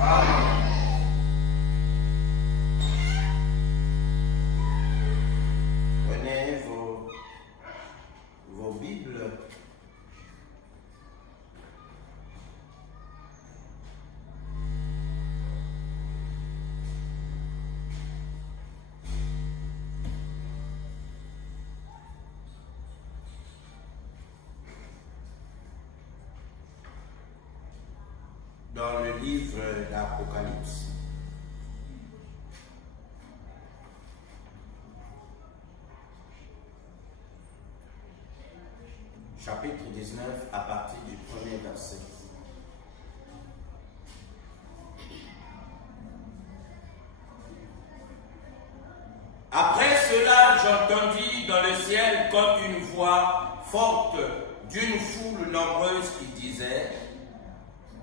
Amen. Prenez vos Bibles. Dans le livre d'Apocalypse. Chapitre 19 à partir du premier verset. Après cela, j'entendis dans le ciel comme une voix forte d'une foule nombreuse qui disait: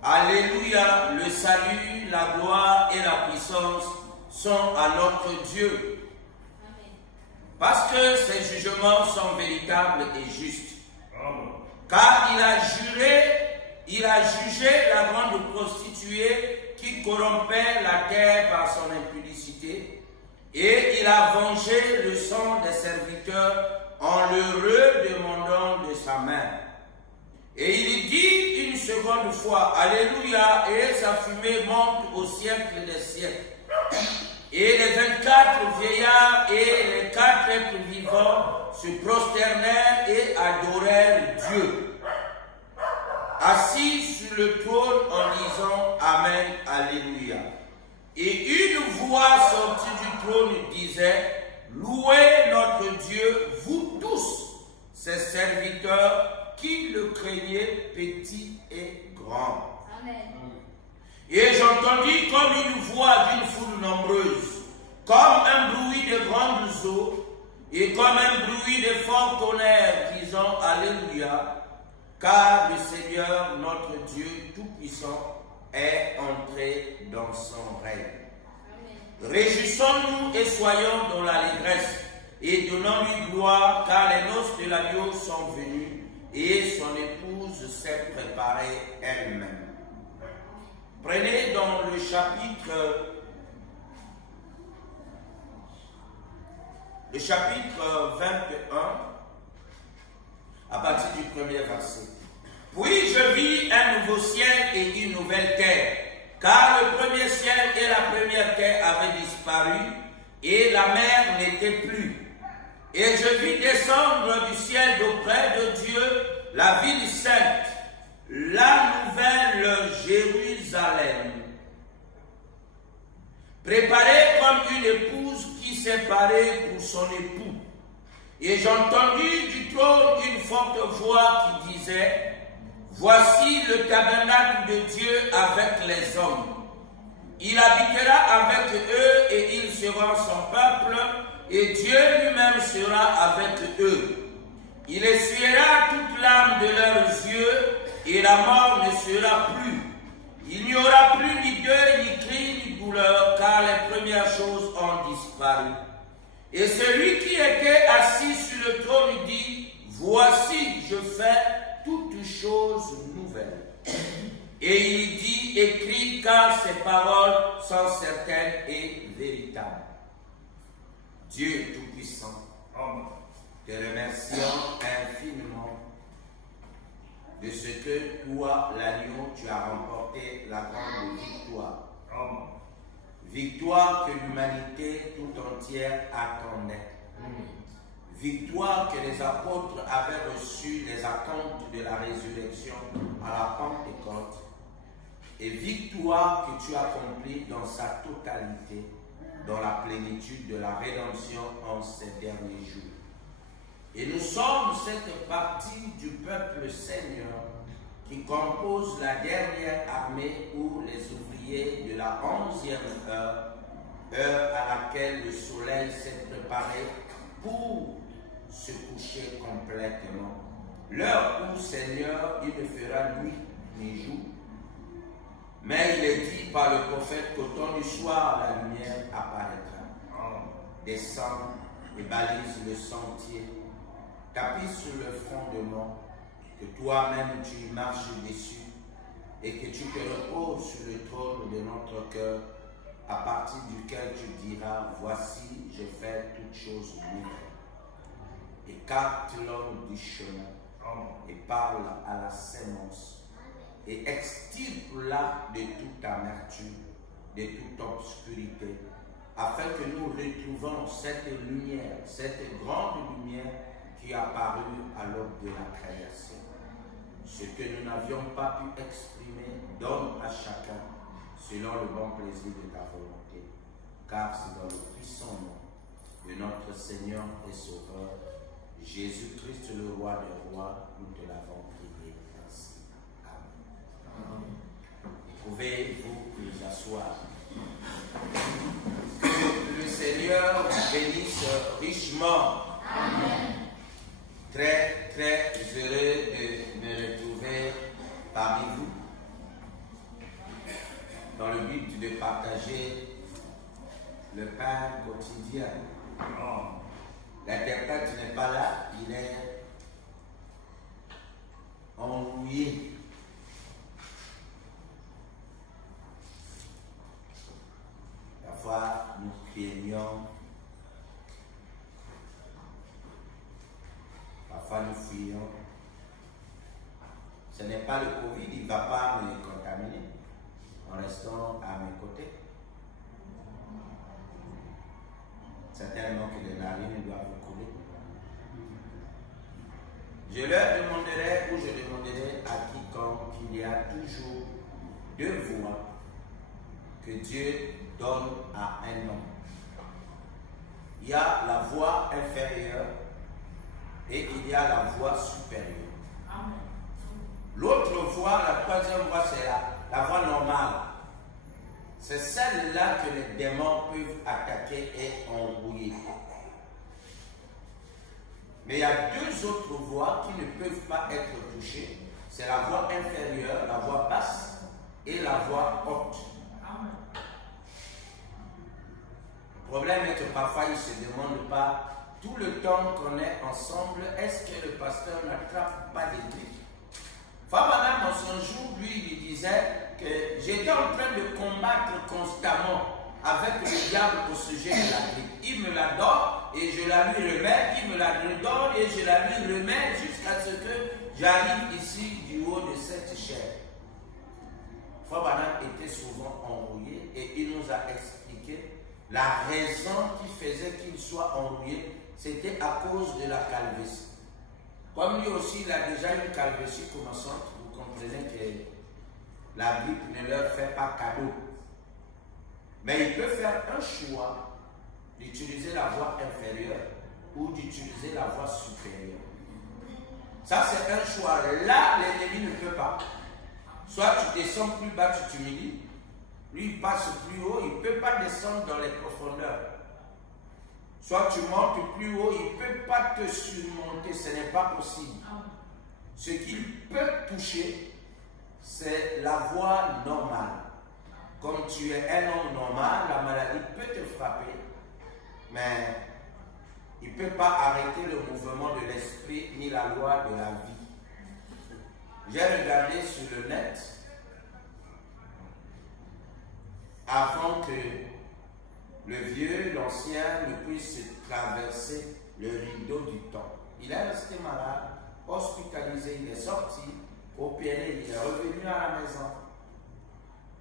Alléluia, le salut, la gloire et la puissance sont à notre Dieu. Amen. Parce que ses jugements sont véritables et justes. Amen. Car il a jugé la grande prostituée qui corrompait la terre par son impudicité, et il a vengé le sang des serviteurs en le redemandant de sa main. Et il dit une seconde fois, Alléluia, et sa fumée monte au siècle des siècles. Et les 24 vieillards et les 4 êtres vivants se prosternèrent et adorèrent Dieu, assis sur le trône en disant Amen, Alléluia. Et une voix sortie du trône disait, Louez notre Dieu, vous tous, ses serviteurs, qui le craignait petit et grand. Amen. Et j'entendis comme une voix d'une foule nombreuse, comme un bruit de grandes eaux, et comme un bruit de fort tonnerre, disant Alléluia, car le Seigneur, notre Dieu Tout-Puissant, est entré dans son règne. Réjouissons-nous et soyons dans l'allégresse, et donnons-lui gloire, car les noces de l'agneau sont venues, et son épouse s'est préparée elle-même. Prenez dans le chapitre 21, à partir du premier verset. Puis je vis un nouveau ciel et une nouvelle terre, car le premier ciel et la première terre avaient disparu, et la mer n'était plus. Et je vis descendre du ciel d'auprès de Dieu la ville sainte, la nouvelle Jérusalem, préparée comme une épouse qui s'est parée pour son époux. Et j'entendis du trône une forte voix qui disait, Voici le tabernacle de Dieu avec les hommes. Il habitera avec eux et ils seront son peuple, et Dieu lui-même sera avec eux. Il essuiera toute larme de leurs yeux, et la mort ne sera plus. Il n'y aura plus ni deuil, ni cri, ni douleur, car les premières choses ont disparu. Et celui qui était assis sur le trône dit, Voici, je fais toutes choses nouvelles. Et il dit, écris, car ces paroles sont certaines et véritables. Dieu Tout-Puissant, te remercions infiniment de ce que toi, l'agneau, tu as remporté la grande victoire. Victoire que l'humanité tout entière attendait. Victoire que les apôtres avaient reçu les attentes de la résurrection à la Pentecôte. Et victoire que tu as accomplie dans sa totalité, dans la plénitude de la rédemption en ces derniers jours. Et nous sommes cette partie du peuple Seigneur qui compose la dernière armée ou les ouvriers de la 11e heure, heure à laquelle le soleil s'est préparé pour se coucher complètement. L'heure où, Seigneur, il ne fera nuit ni jour. Mais il est dit par le prophète qu'au temps du soir, la lumière apparaîtra. Descend et balise le sentier. Tapis sur le fondement, que toi-même tu marches dessus, et que tu te reposes sur le trône de notre cœur, à partir duquel tu diras, voici, je fais toutes choses nouvelles. Écarte l'homme du chemin et parle à la sémence et extirpe-la de toute amertume, de toute obscurité, afin que nous retrouvions cette lumière, cette grande lumière qui est apparue à l'aube de la création. Ce que nous n'avions pas pu exprimer, donne à chacun selon le bon plaisir de ta volonté, car c'est dans le puissant nom de notre Seigneur et Sauveur, Jésus-Christ, le roi des rois, nous te l'avons prié ainsi. Amen. Pouvez-vous vous asseoir? Que le Seigneur vous bénisse richement. Amen. Très, très heureux de me retrouver parmi vous dans le but de partager le pain quotidien. L'interprète n'est pas là, il est ennuyé. Parfois, nous craignons, parfois nous fuyons. Ce n'est pas le Covid, il ne va pas me contaminer en restant à mes côtés. Certainement que les narines doivent vous couler. Je leur demanderai ou je demanderai à quiconque qu'il y a toujours deux voies que Dieu donne à un homme. Il y a la voie inférieure et il y a la voie supérieure. L'autre voie, la troisième voie, c'est la voie normale. C'est celle-là que les démons peuvent attaquer et embrouiller. Mais il y a deux autres voies qui ne peuvent pas être touchées. C'est la voie inférieure, la voie basse et la voie haute. Le problème est que parfois ils ne se demandent pas, tout le temps qu'on est ensemble, est-ce que le pasteur n'attrape pas des grippes? Fabana, dans son jour, lui disait que j'étais en train de combattre constamment avec le diable au sujet de la grippe. Il me la donne et je la lui remets, il me la donne et je la lui remets jusqu'à ce que j'arrive ici du haut de cette chair. Fabana était souvent embrouillé et il nous a expliqué la raison qui faisait qu'il soit embrouillé, c'était à cause de la calvitie. Comme lui aussi, il a déjà une calvitie commençante, vous comprenez que la grippe ne leur fait pas cadeau. Mais il peut faire un choix d'utiliser la voie inférieure ou d'utiliser la voie supérieure. Ça, c'est un choix. Là, l'ennemi ne peut pas. Soit tu descends plus bas, tu t'humilies. Lui, il passe plus haut, il ne peut pas descendre dans les profondeurs. Soit tu montes plus haut, il ne peut pas te surmonter, ce n'est pas possible. Ce qu'il peut toucher, c'est la voie normale. Comme tu es un homme normal, la maladie peut te frapper, mais il ne peut pas arrêter le mouvement de l'esprit ni la loi de la vie. J'ai regardé sur le net, avant que le vieux, l'ancien, ne puisse traverser le rideau du temps. Il est resté malade, hospitalisé, il est sorti, opéré, il est revenu à la maison.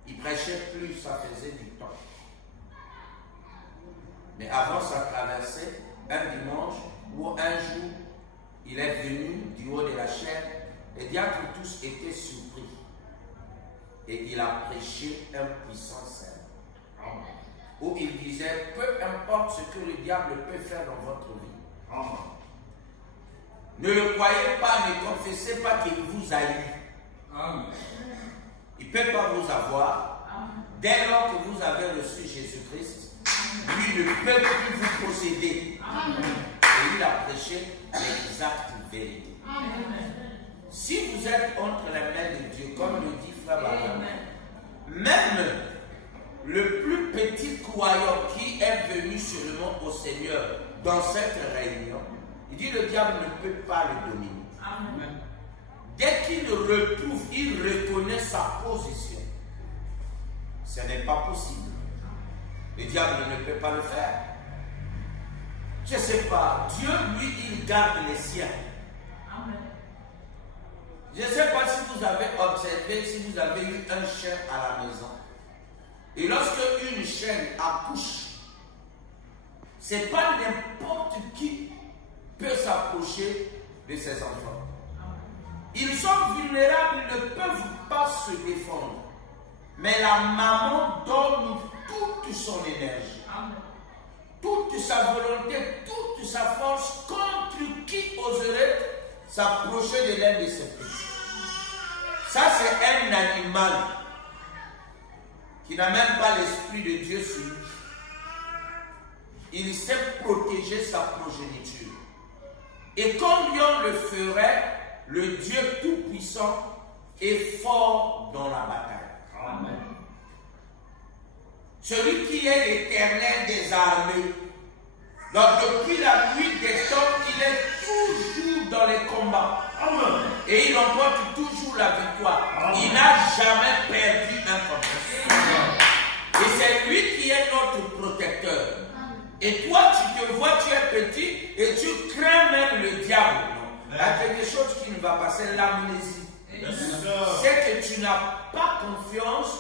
Il prêchait plus, ça faisait du temps. Mais avant sa traversée, un dimanche ou un jour, il est venu du haut de la chair, les diacres tous étaient surpris. Et il a prêché un puissant sermon. Où il disait, peu importe ce que le diable peut faire dans votre vie. Ne le croyez pas, ne confessez pas qu'il vous a eu. Il ne peut pas vous avoir. Dès lors que vous avez reçu Jésus-Christ, lui ne peut plus vous posséder. Et il a prêché l'exacte vérité. Si vous êtes entre les mains de Dieu, comme le dit Frère Baron, même le plus petit croyant qui est venu seulement au Seigneur dans cette réunion, il dit le diable ne peut pas le dominer. dès qu'il retrouve, il reconnaît sa position. Ce n'est pas possible. Le diable ne peut pas le faire. Je ne sais pas. Dieu, lui, il garde les siens. Amen. Je ne sais pas si vous avez observé, si vous avez eu un chien à la maison. Et lorsque une chienne accouche, ce n'est pas n'importe qui peut s'approcher de ses enfants. Ils sont vulnérables, ils ne peuvent pas se défendre. Mais la maman donne toute son énergie, toute sa volonté, toute sa force contre qui oserait s'approcher de l'un de ses petits. Ça, c'est un animal qui n'a même pas l'esprit de Dieu sur lui. Il sait protéger sa progéniture. Et comme Lion le ferait, le Dieu Tout-Puissant est fort dans la bataille. Amen. Celui qui est l'Éternel des armées. Donc depuis la nuit des temps, il est toujours dans les combats. Amen. Et il remporte toujours la victoire. Amen. Il n'a jamais perdu un combat. Et c'est lui qui est notre protecteur. Et toi, tu te vois, tu es petit et tu crains même le diable. Il y a quelque chose qui ne va pas, c'est l'amnésie. C'est que tu n'as pas confiance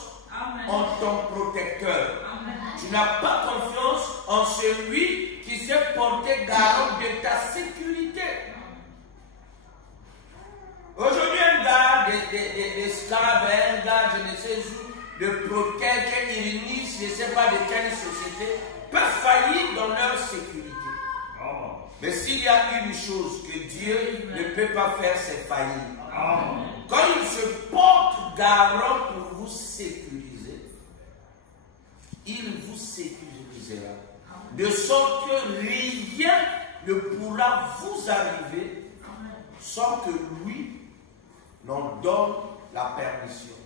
en ton protecteur. Amen. Tu n'as pas confiance en celui qui s'est porté garant de ta sécurité. Aujourd'hui, un gars d'esclaves, un gars, je ne sais où, de protège, il niche, je ne sais pas de quelle société, peuvent faillir dans leur sécurité. Mais s'il y a une chose que Dieu ne peut pas faire, c'est faillir. Amen. Quand il se porte garant pour vous sécuriser, il vous sécurisera. De sorte que rien ne pourra vous arriver sans que lui n'en donne la permission.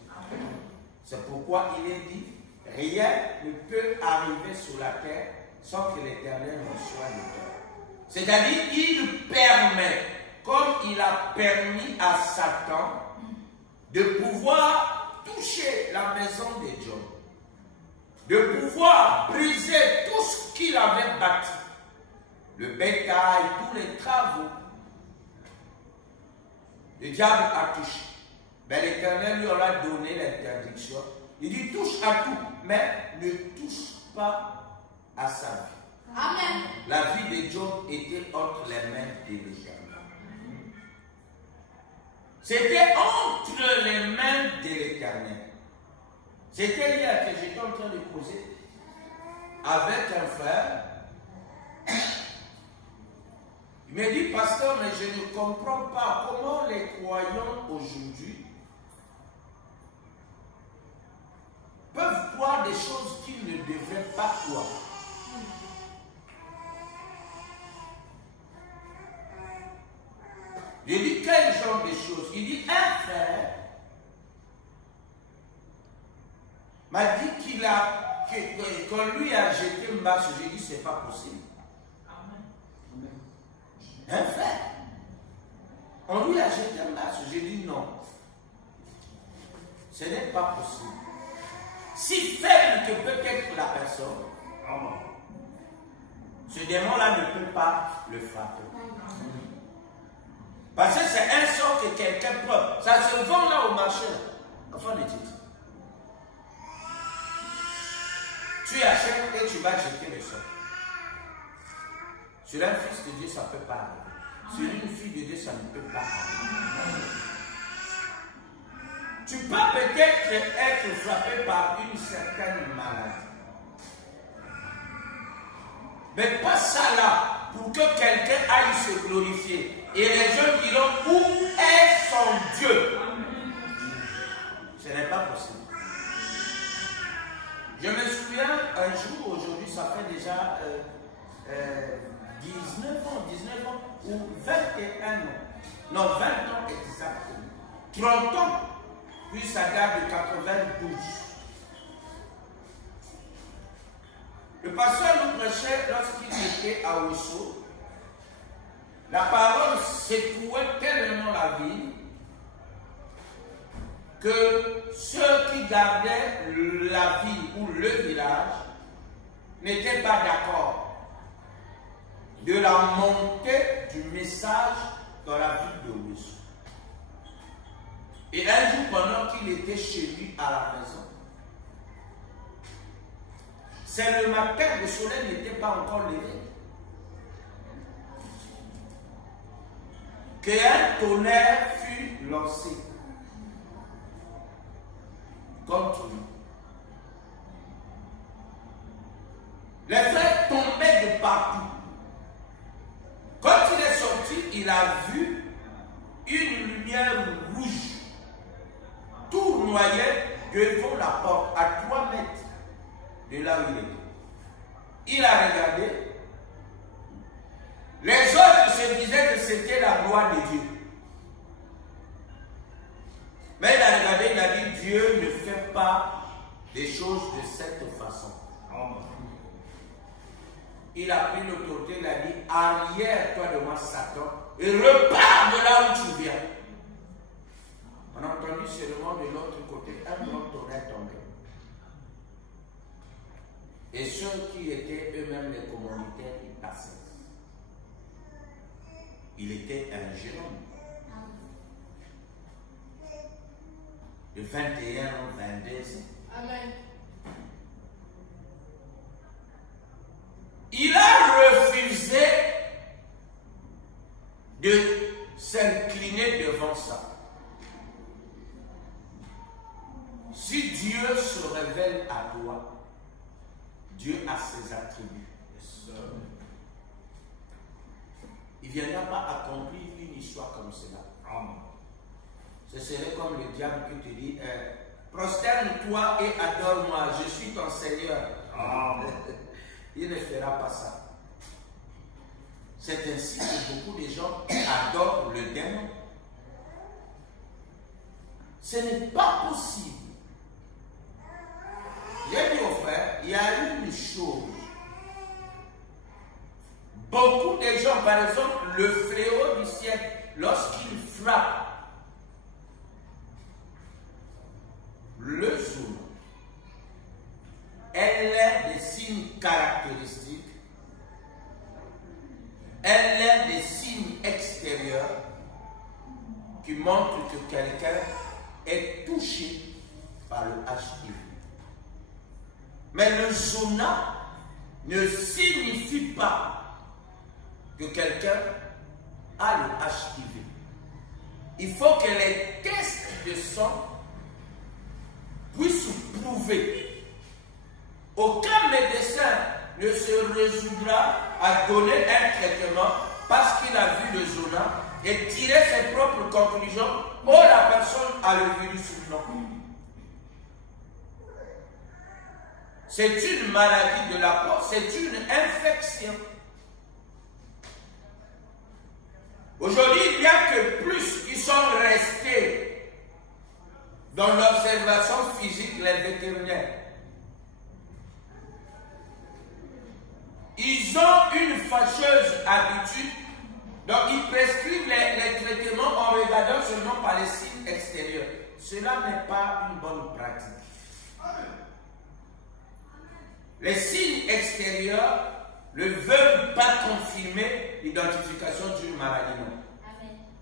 C'est pourquoi il est dit, rien ne peut arriver sur la terre sans que l'Éternel en soit le cœur. C'est-à-dire, il permet, comme il a permis à Satan, de pouvoir toucher la maison de Job, de pouvoir briser tout ce qu'il avait bâti, le bétail, tous les travaux. Le diable a touché. Mais l'Éternel lui aura donné l'interdiction. Il dit touche à tout, mais ne touche pas à sa vie. Amen. La vie de Job était entre les mains de l'Éternel. C'était entre les mains de l'Éternel. C'était hier que j'étais en train de causer avec un frère. Il m'a dit, pasteur, mais je ne comprends pas comment les croyants aujourd'hui peuvent croire des choses qu'ils ne devraient pas croire. Il dit, quel genre de choses? Il dit, un frère m'a dit qu'on lui a jeté une bâche. J'ai dit, c'est pas possible. Amen. Un frère, on lui a jeté une bâche. J'ai dit, non. Ce n'est pas possible. Si faible que peut être la personne, ce démon-là ne peut pas le frapper. Parce que c'est un sort que quelqu'un prend. Ça se vend là au marché. Enfin, le titre. Tu achètes et tu vas jeter le sort. Sur un fils de Dieu, ça ne peut pas arriver. Sur une fille de Dieu, ça ne peut pas arriver. Tu peux peut-être être frappé par une certaine maladie. Mais pas ça là, pour que quelqu'un aille se glorifier. Et les gens diront, où est son Dieu? Ce n'est pas possible. Je me souviens un jour, aujourd'hui, ça fait déjà 19 ans ou 21 ans. Non, 20 ans exactement. 30 ans, puis ça date de 92. Le pasteur nous prêchait lorsqu'il était à Ousso. La parole secouait tellement la ville que ceux qui gardaient la ville ou le village n'étaient pas d'accord de la montée du message dans la ville de Luz. Et un jour, pendant qu'il était chez lui à la maison, c'est le matin, le soleil n'était pas encore levé, qu'un tonnerre fut lancé contre lui. Les frères tombaient de partout. Quand il est sorti, il a vu une lumière rouge tournoyait devant la porte à 3 mètres de là où il était. Il a regardé. Les autres se disaient que c'était la gloire de Dieu. Mais il a regardé, il a dit, Dieu ne fait pas des choses de cette façon. Il a pris l'autorité, il a dit, arrière-toi de moi, Satan, et repars de là où tu viens. On a entendu seulement de l'autre côté un grand tonnerre tombé. Et ceux qui étaient eux-mêmes les commanditaires, ils passaient. Il était un jeune homme de 21 ans, 22 ans. Amen. Il a refusé de s'incliner devant ça. Si Dieu se révèle à toi, Dieu a ses attributs. Il ne viendra pas accomplir une histoire comme cela. Ce serait comme le diable qui te dit, prosterne-toi et adore-moi, je suis ton Seigneur. Il ne fera pas ça. C'est ainsi que beaucoup de gens adorent le démon. Ce n'est pas possible. J'ai dit aux frères, il y a une chose. Beaucoup de gens, par exemple, le fléau du siècle, lorsqu'il frappe le zoom, elle a des signes caractéristiques, elle a des signes extérieurs qui montrent que quelqu'un est touché par le HIV. Mais le zona ne signifie pas que quelqu'un a le HIV. Il faut que les tests de sang puissent prouver. Aucun médecin ne se résoudra à donner un traitement parce qu'il a vu le zona et tirer ses propres conclusions. Oh, la personne a le virus ou non. C'est une maladie de la peau, c'est une infection. Aujourd'hui, il n'y a que plus qui sont restés dans l'observation physique, les vétérinaires. Ils ont une fâcheuse habitude, donc ils prescrivent les traitements en regardant seulement par les signes extérieurs. Cela n'est pas une bonne pratique. Les signes extérieurs ne veulent pas confirmer l'identification d'une maladie.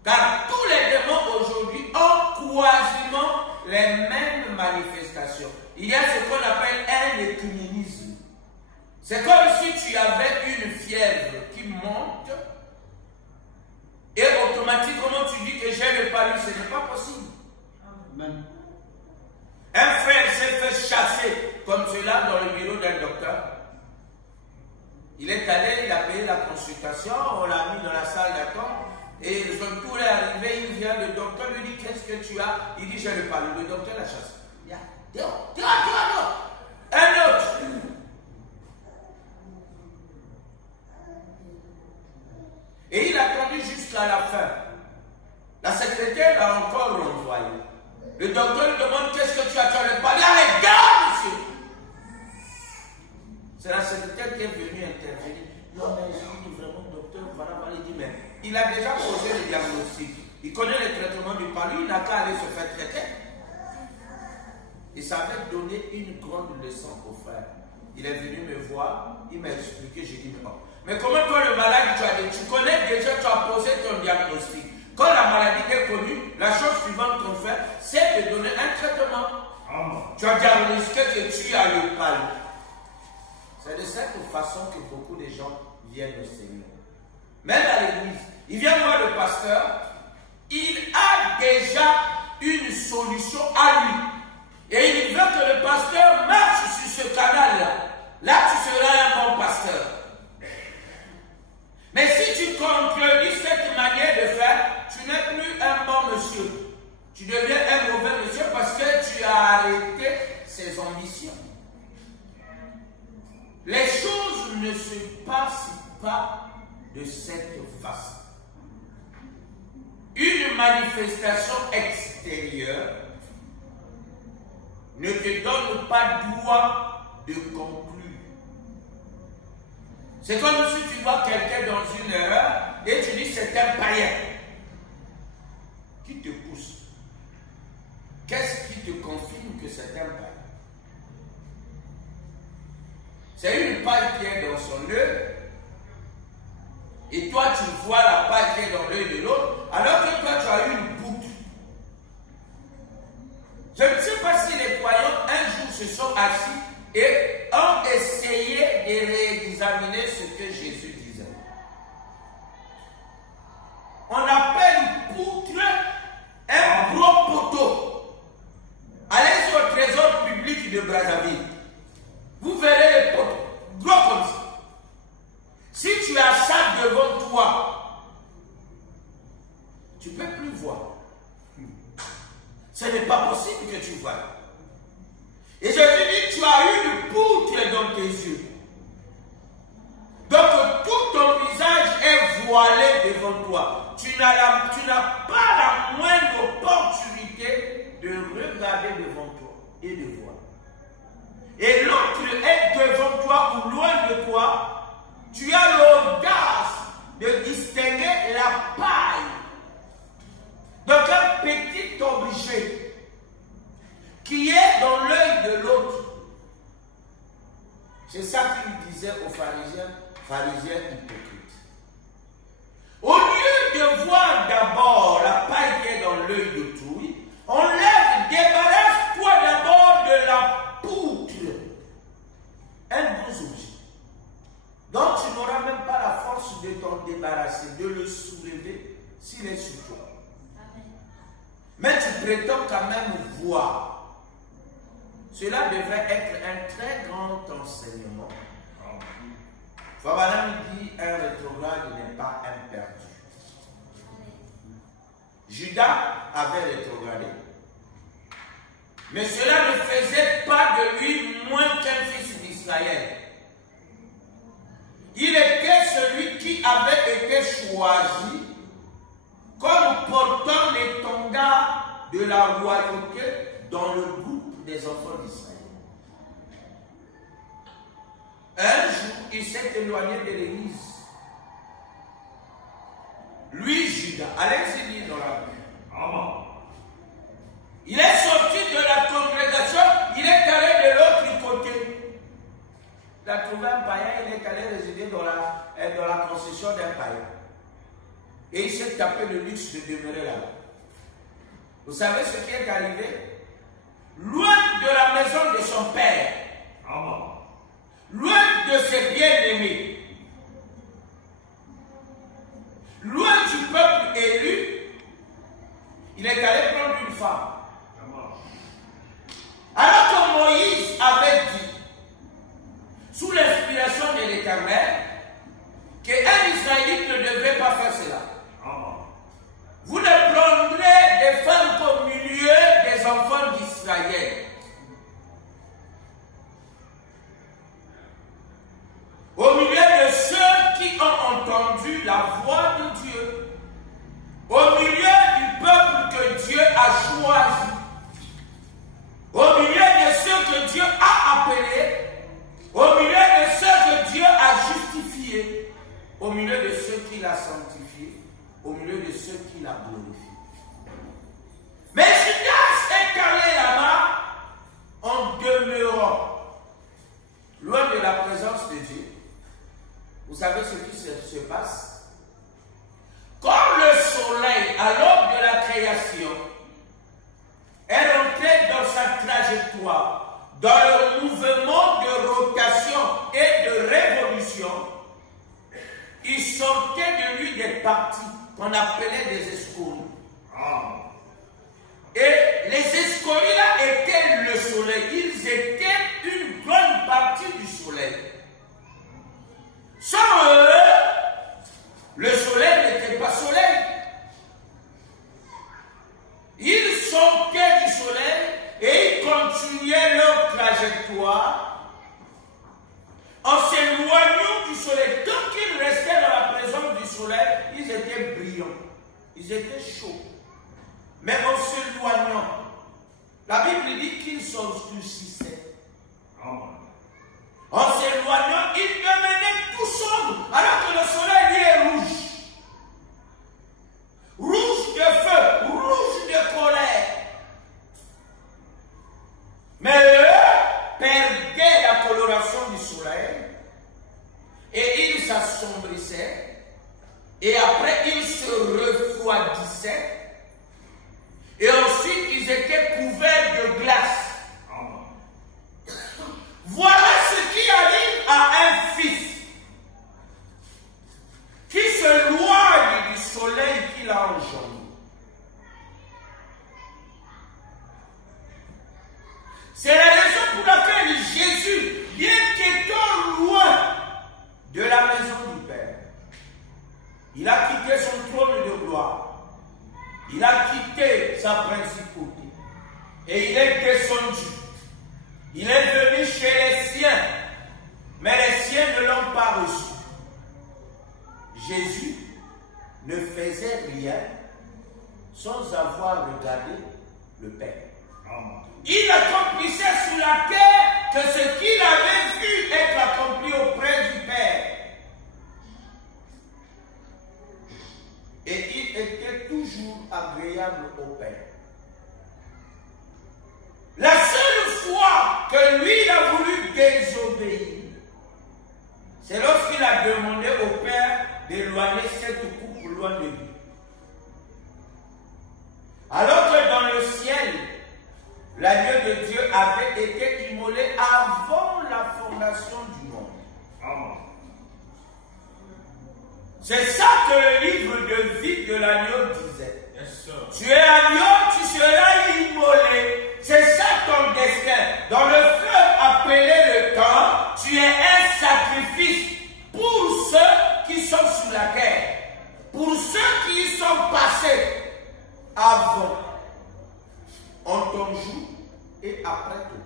Car tous les démons aujourd'hui ont quasiment les mêmes manifestations. Il y a ce qu'on appelle un écuménisme. C'est comme si tu avais une fièvre qui monte et automatiquement tu dis que j'ai le palu. Ce n'est pas possible. Amen. Un frère s'est fait chasser comme cela dans le bureau d'un docteur. Il est allé, il a payé la consultation, on l'a mis dans la salle d'attente et son tour est arrivé, il vient, le docteur lui dit qu'est-ce que tu as? Il dit j'ai le palu. Le docteur l'a chassé. Dehors. Un autre. Et il a attendu jusqu'à la fin. La secrétaire l'a encore renvoyé. Le docteur lui demande qu'est-ce que tu as le palu? Regarde, monsieur. C'est la secrétaire qui est venue intervenir. Non, mais je dis vraiment, docteur, voilà, il dit, mais il a déjà posé le diagnostic. Il connaît le traitement du palu, il n'a qu'à aller se faire traiter. savait donner une grande leçon au frère. Il est venu me voir, il m'a expliqué, j'ai dit, mais comment toi le malade, tu connais déjà, tu as posé ton diagnostic. Quand la maladie est connue, la chose suivante qu'on fait, c'est de donner un traitement. Tu as diagnostiqué que tu as le palud. C'est de cette façon que beaucoup de gens viennent au Seigneur. Même à l'église, il vient voir le pasteur, il a déjà une solution à lui. Et il veut que le pasteur marche sur ce canal-là. Là, tu seras un bon pasteur. Mais si tu contredis cette manière de faire, tu n'es plus un bon monsieur. Tu deviens un mauvais monsieur parce que tu as arrêté ses ambitions. Les choses ne se passent pas de cette façon. Une manifestation extérieure ne te donne pas droit de conclure. C'est comme si tu vois quelqu'un dans une erreur et tu dis c'est un païen qui te pousse. Qu'est-ce qui te confirme que c'est un païen? C'est une paille qui est dans son œil et toi tu vois la paille qui est dans l'œil de l'autre alors que toi tu as une poutre. Je ne sais pas si les croyants un jour se sont assis et ont essayé de réexaminer ce que Jésus disait. On appelle poutre un gros poteau. Allez sur le trésor public de Brazzaville. Vous verrez les poteaux, gros comme ça. Si tu as ça devant toi, tu ne peux plus voir. Ce n'est pas possible que tu vois. Et je te dis, tu as une poutre dans tes yeux. Donc tout ton visage est voilé devant toi. Tu n'as pas la moindre opportunité de regarder devant toi et de voir. Et l'autre est devant toi ou loin de toi. Tu as l'audace de distinguer la paille. Donc un petit objet qui est dans l'œil de l'autre. C'est ça qu'il disait aux pharisiens hypocrites. Au lieu de voir d'abord la paille qui est dans l'œil d'autrui, débarrasse-toi d'abord de la poutre. Un gros objet. Donc tu n'auras même pas la force de t'en débarrasser, de le soulever s'il est sur toi. Mais tu prétends quand même voir. Cela devrait être un très grand enseignement. Fabalam dit un rétrograde n'est pas un perdu. Judas avait rétrogradé. Mais cela ne faisait pas de lui moins qu'un fils d'Israël. Il était celui qui avait été choisi comme portant l'étendard de la royauté dans le groupe des enfants d'Israël. Un jour, il s'est éloigné de l'église. Lui, Judas, allez-y lire dans la Bible. Il est sorti de la congrégation, il est allé de l'autre côté. Il a trouvé un païen, il est allé résider dans la concession d'un païen. Et il s'est tapé le luxe de demeurer là-bas. Vous savez ce qui est arrivé? Loin de la maison de son père, loin de ses bien-aimés, loin du peuple élu, il est allé prendre une femme. Alors que Moïse avait dit, sous l'inspiration de l'Éternel, qu'un Israélite ne devait pas faire cela. Vous ne prendrez des femmes qu'au milieu des enfants d'Israël. Au milieu de ceux qui ont entendu la voix de Dieu. Au milieu du peuple que Dieu a choisi. Au milieu de ceux que Dieu a appelés. Au milieu de ceux que Dieu a justifiés. Au milieu de ceux qu'il a sanctifiés. Au milieu de ceux qu'il a glorifiés. Mais Judas est allé là-bas dans le mouvement de rotation et de révolution, il sortait de lui des parties qu'on appelait des escories. Et les escories là étaient le soleil. Ils étaient une bonne partie du soleil. Sans eux, le soleil n'était pas soleil. Ils sortaient du soleil et ils continuaient leur trajectoire en s'éloignant du soleil. Tant qu'ils restaient dans la présence du soleil, ils étaient brillants, ils étaient chauds. Mais en s'éloignant, la Bible dit qu'ils s'obscurcissaient. En s'éloignant, ils devenaient tout sombres, alors que le soleil lui est rouge. Rouge de feu, rouge de colère. Mais eux perdaient la coloration du soleil et ils s'assombrissaient et après ils se refroidissaient et ensuite ils étaient couverts de glace. Voilà ce qui arrive à un fils qui se loigne du soleil qu'il a engendré. C'est la raison pour laquelle Jésus, bien qu'étant loin de la maison du Père, il a quitté son trône de gloire, il a quitté sa principauté et il est descendu. Il est venu chez les siens, mais les siens ne l'ont pas reçu. Jésus ne faisait rien sans avoir regardé le Père. Il accomplissait sur la terre que ce qu'il avait vu être accompli auprès du Père. Et il était toujours agréable au Père. La seule fois que lui il a voulu désobéir, c'est lorsqu'il a demandé au Père d'éloigner cette coupe loin de lui. Alors que dans le ciel, l'agneau de Dieu avait été immolé avant la fondation du monde. Amen. C'est ça que le livre de vie de l'agneau disait. Yes, tu es agneau, tu seras immolé. C'est ça ton destin. Dans le fleuve appelé le temps, tu es un sacrifice pour ceux qui sont sur la terre, pour ceux qui y sont passés avant, en ton jour et après toi.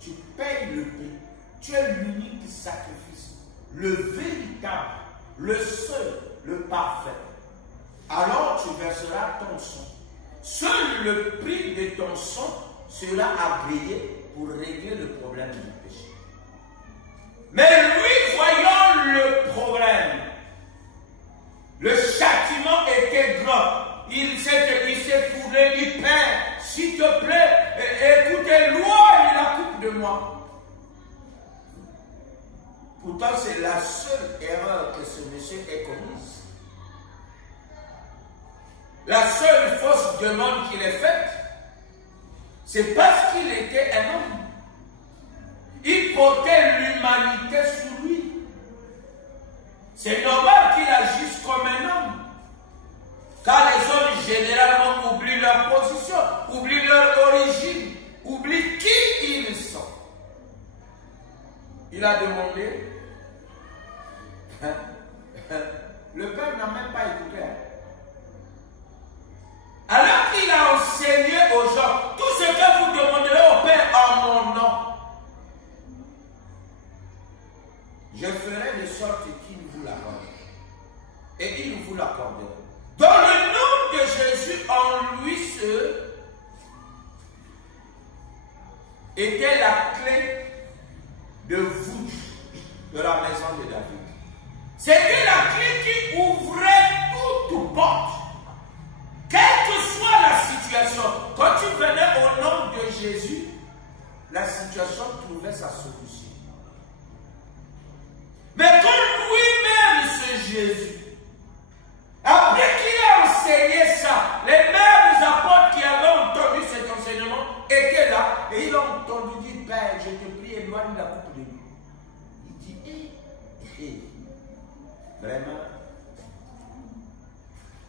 Tu payes le prix. Tu es l'unique sacrifice, le véritable, le seul, le parfait. Alors tu verseras ton sang. Seul le prix de ton sang sera agréé pour régler le problème du péché. Mais lui, voyant le problème, le châtiment était grand. Il s'est tourné, il dit, Père, s'il te plaît, écoutez, loin la coupe de moi. Pourtant, c'est la seule erreur que ce monsieur ait commise. La seule fausse demande qu'il ait faite, c'est parce qu'il était un homme. Il portait l'humanité sur lui. C'est normal qu'il agisse comme un homme. Car les hommes généralement oublient leur position, oublient leur origine, oublient qui ils sont. Il a demandé. Le Père n'a même pas écouté. Alors qu'il a enseigné aux gens, tout ce que vous demanderez au Père en mon nom, je ferai de sorte qu'il vous l'accorde. Et il vous l'accordera. Dans le nom de Jésus, en lui seul, était la clé de voûte de la maison de David. C'était la clé qui ouvrait toute porte. Quelle que soit la situation, quand tu venais au nom de Jésus, la situation trouvait sa solution. Mais quand lui-même, ce Jésus, après qu'il a enseigné ça, les mêmes apôtres qui avaient entendu cet enseignement étaient là et ils ont entendu dire, Père, je te prie, éloigne la coupe de lui. Il dit, vraiment.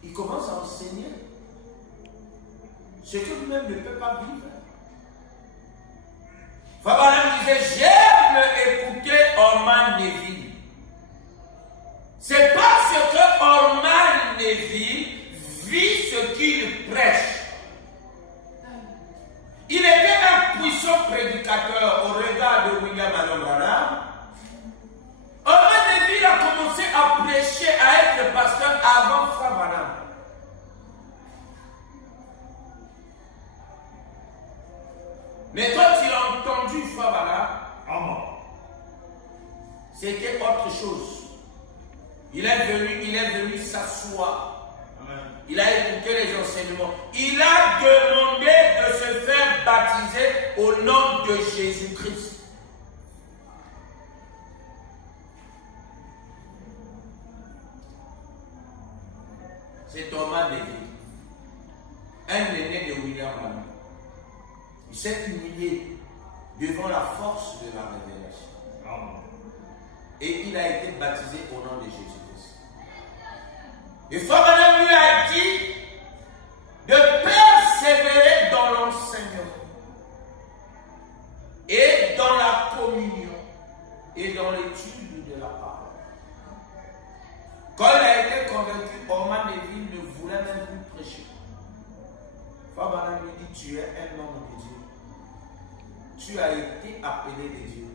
Il commence à enseigner ce que lui-même ne peut pas vivre. Fabalam disait, j'aime écouter Orman Neville. C'est parce que Orman Neville vit ce qu'il prêche. Il était un puissant prédicateur au regard de William Allen Branham. Orman Neville a commencé à prêcher, à être pasteur avant Frère Branham. Mais quand il a entendu Frère Branham, c'était autre chose. Il est venu s'asseoir. Il a écouté les enseignements. Il a demandé de se faire baptiser au nom de Jésus-Christ. C'est Thomas David, un aîné de William Branham. Il s'est humilié devant la force de la révélation. Et il a été baptisé au nom de Jésus-Christ. Et Frère Branham lui a dit de persévérer dans l'enseignement et dans la communion et dans l'étude de la parole. Quand il a été convaincu, Orman Neville ne voulait même plus prêcher. Frère Branham lui dit, tu es un homme de Dieu. Tu as été appelé de Dieu.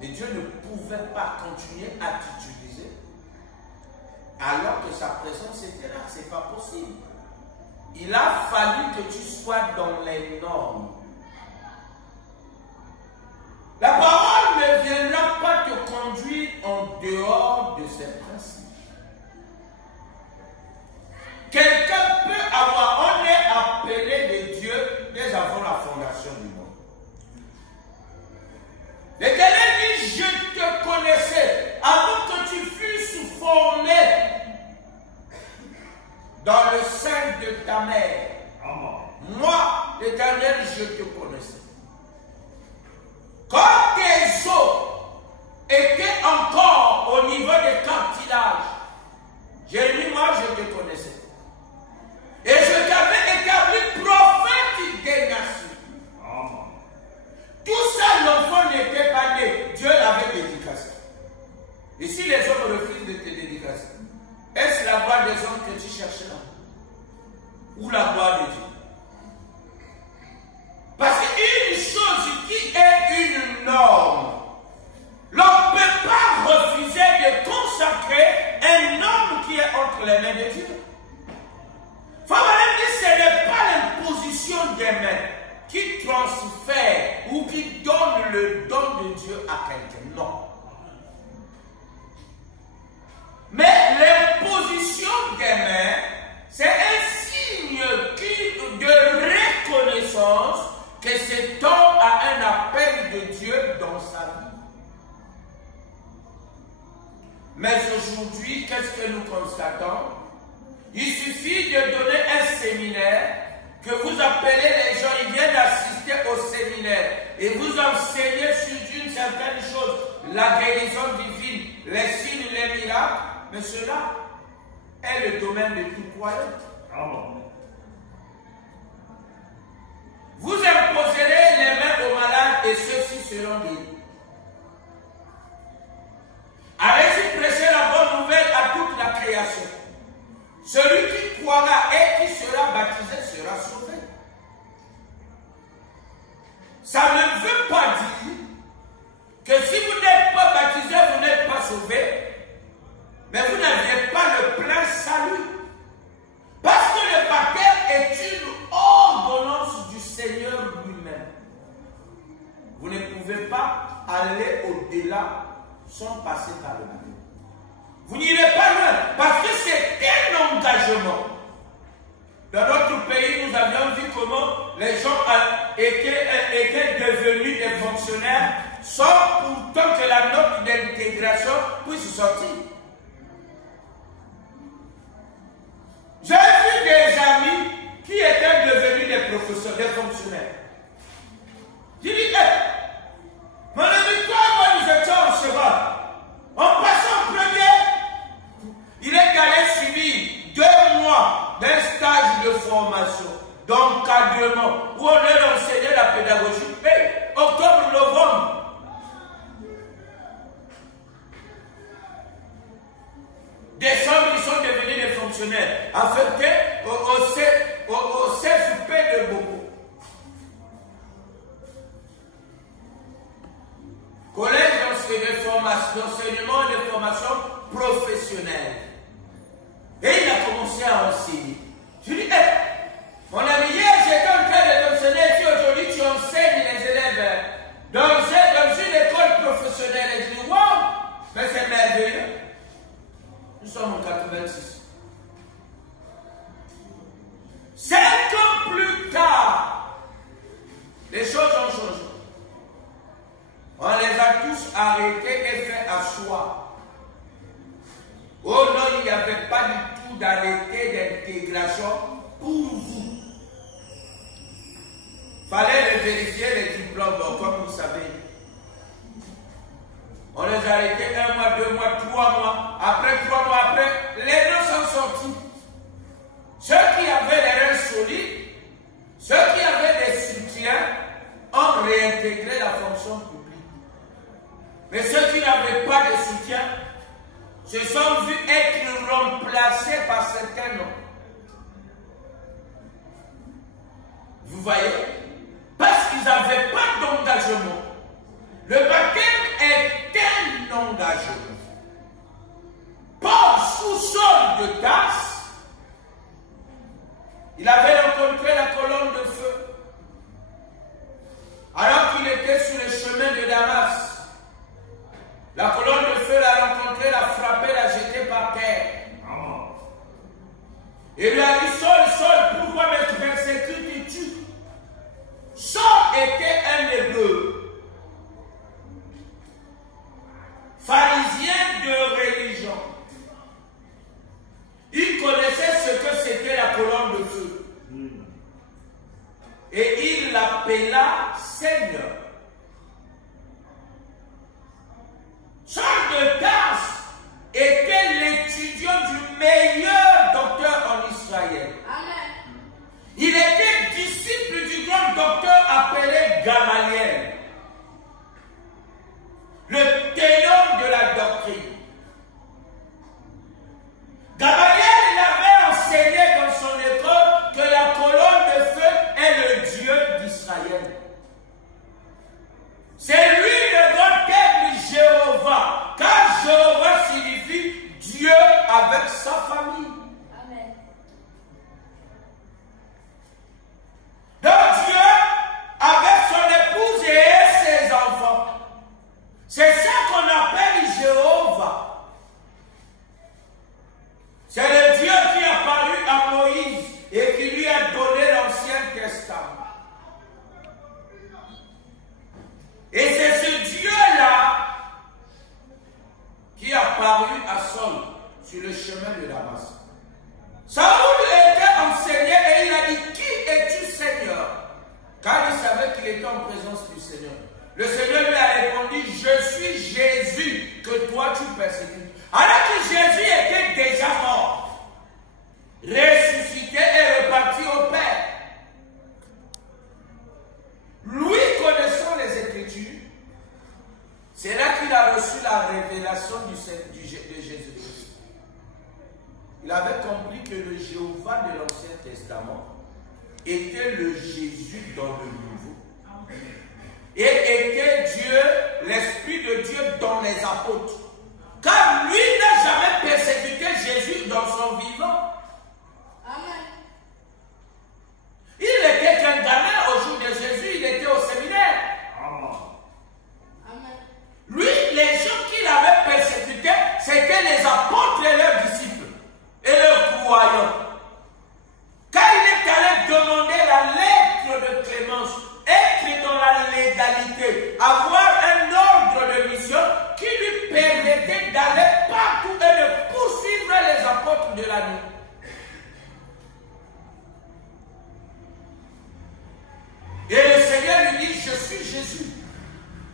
Mais Dieu ne pouvait pas continuer à t'utiliser alors que sa présence était là. Ce n'est pas possible. Il a fallu que tu sois dans les normes. La parole ne viendra pas te conduire en dehors de ces principes. Quelqu'un peut avoir, on est appelé de Dieu dès avant la fondation du monde. L'Éternel dit, je te connaissais avant que tu fusses formé dans le sein de ta mère. Moi, l'Éternel, je te connaissais. Quand tes os étaient encore au niveau des cartilages, Jérémie, moi, je te connaissais. Et je t'avais établi prophète des nations. Tout ça, l'enfant n'était pas né. Dieu l'avait dédicacé. Et si les hommes refusent de te dédicacer, est-ce la gloire des hommes que tu cherches là? Ou la gloire de Dieu? Parce qu'une chose qui est une norme, l'on ne peut pas refuser de consacrer un homme qui est entre les mains de Dieu. Frère Branham dit, ce n'est pas l'imposition des mains qui transfère ou qui donne le don de Dieu à quelqu'un. Non. Mais l'imposition des mains, c'est un signe de reconnaissance que cet homme a un appel de Dieu dans sa vie. Mais aujourd'hui, qu'est-ce que nous constatons? Il suffit de donner un séminaire, que vous appelez les gens, ils viennent assister au séminaire et vous enseignez sur une certaine chose, la guérison divine, les signes, les miracles, mais cela est le domaine de tout croyant. Vous imposerez les mains aux malades et ceux-ci seront guéris. Allez-y prêcher la bonne nouvelle à toute la création. Celui qui croira et qui sera baptisé sera sauvé. Ça ne veut pas dire que si vous n'êtes pas baptisé, vous n'êtes pas sauvé, mais vous n'avez pas le plein salut. Parce que le baptême est une ordonnance du Seigneur lui-même. Vous ne pouvez pas aller au-delà sans passer par le baptême. Vous n'irez pas loin, parce que c'est un engagement. Dans notre pays, nous avions vu comment les gens étaient devenus des fonctionnaires sans pourtant que la note d'intégration puisse sortir. J'ai vu des amis qui étaient devenus des professeurs, des fonctionnaires. J'ai dit, d'enseignement et de formation professionnelle. Et il a commencé à enseigner. Je lui dis, hey, mon ami, hier j'étais en train de t'enseigner, et aujourd'hui tu enseignes les élèves dans une école professionnelle. Et je dis, waouh, mais c'est merveilleux. Nous sommes en 86. 5 ans plus tard, les choses ont changé. On les a tous arrêtés et fait asseoir. Oh non, il n'y avait pas du tout d'arrêté d'intégration pour vous. Fallait les vérifier les diplômes, comme vous savez. On les a arrêtés 1 mois, 2 mois, 3 mois. Après 3 mois, après, les deux sont sortis. Ceux qui avaient les reins solides, ceux qui avaient des soutiens, ont réintégré la fonction publique. Mais ceux qui n'avaient pas de soutien se sont vus être remplacés par certains noms. Vous voyez? Parce qu'ils n'avaient pas d'engagement. Le baptême est un engagement. Paul, sous-sol de Tarse, il avait rencontré la colonne de feu. Alors qu'il était sur le chemin de Damas, la colonne de feu l'a rencontré, l'a frappé, l'a jeté par terre. Il lui a dit, Saul, Saul, pourquoi me persécutes-tu? Saul était un hébreu, pharisien de religion. Il connaissait ce que c'était la colonne de feu. Et il l'appela Seigneur. Saul de Tarse était l'étudiant du meilleur docteur en Israël. Amen. Il était disciple du grand docteur appelé Gamaliel, le ténor de la doctrine. Gamaliel avait enseigné dans son école que la colonne de feu est le Dieu d'Israël. C'est lui le grand terme Jéhovah, car Jéhovah signifie Dieu avec sa famille. Amen. Donc Dieu avec son épouse et ses enfants. C'est ça qu'on appelle Jéhovah. C'est le Dieu qui est apparu à Moïse et qui lui a donné l'Ancien Testament. Et c'est ce Dieu-là qui est apparu à Saul sur le chemin de Damas. Saül était enseigné et il a dit, qui es-tu Seigneur? Car il savait qu'il était en présence du Seigneur. Le Seigneur lui a répondu, je suis Jésus que toi tu persécutes. Alors que Jésus était déjà mort, ressuscité et reparti au Père. Lui, connaissant les Écritures, c'est là qu'il a reçu la révélation de Jésus-Christ. Il avait compris que le Jéhovah de l'Ancien Testament était le Jésus dans le Nouveau. Et était Dieu, l'Esprit de Dieu dans les apôtres. Car lui n'a jamais persécuté Jésus dans son vivant. Amen. Il était qu'un gamin au jour de Jésus, il était au séminaire. Amen. Lui, les gens qu'il avait persécutés, c'était les apôtres et leurs disciples et leurs croyants. Car il est allé demander la lettre de clémence, être dans la légalité, avoir un ordre de mission qui lui permettait d'aller partout et de poursuivre les apôtres de la nuit. Et le Seigneur lui dit, je suis Jésus,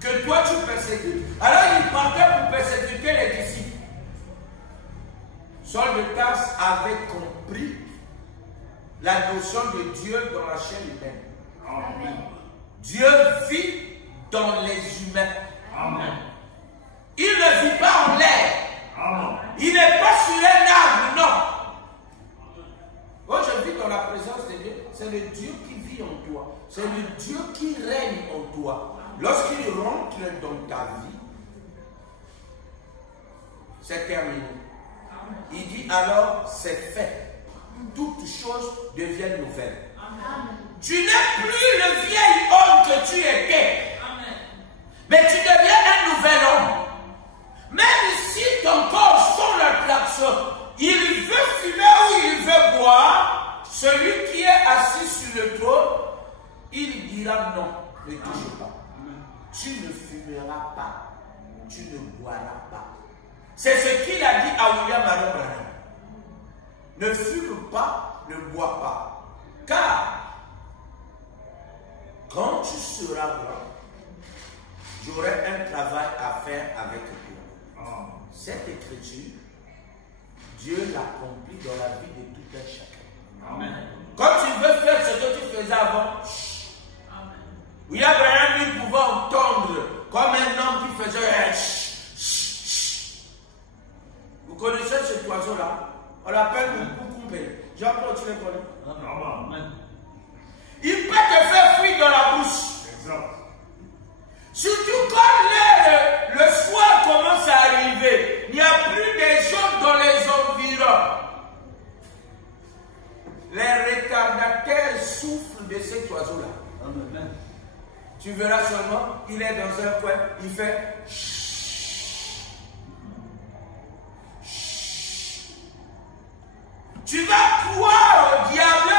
que toi tu persécutes. Alors il partait pour persécuter les disciples. Saul de Tarse avait compris la notion de Dieu dans la chair humaine. Amen. Dieu vit dans les humains. Amen. Il ne vit pas en l'air. Amen. Il n'est pas sur un arbre, non. Quand je vis dans la présence de Dieu, c'est le Dieu qui vit en toi. C'est le Dieu qui règne en toi. Lorsqu'il rentre dans ta vie, c'est terminé. Il dit alors, c'est fait. Toutes choses deviennent nouvelles. Tu n'es plus le vieil homme que tu étais. Mais tu deviens un nouvel homme. Même si ton corps sonne la klaxon, il veut fumer ou il veut boire, celui qui est assis sur le trône, il dira non, ne touche pas. Tu ne fumeras pas, tu ne boiras pas. C'est ce qu'il a dit à William Marion Branham. Ne fume pas, ne bois pas. Car, quand tu seras grand, j'aurai un travail à faire avec toi. Cette écriture, Dieu l'accomplit dans la vie de tout un chacun. Amen. Quand tu veux faire ce que tu faisais avant, William Branham lui pouvait entendre comme un homme qui faisait Vous connaissez cet oiseau-là? On l'appelle le coucoumé. Jean-Paul, tu le connais? Il peut te faire fuir dans la bouche. Exact. Surtout quand le soir commence à arriver, il n'y a plus de gens dans les environs. Les retardataires souffrent de cet oiseau-là. Tu verras seulement, il est dans un coin, il fait Tu vas croire au diable.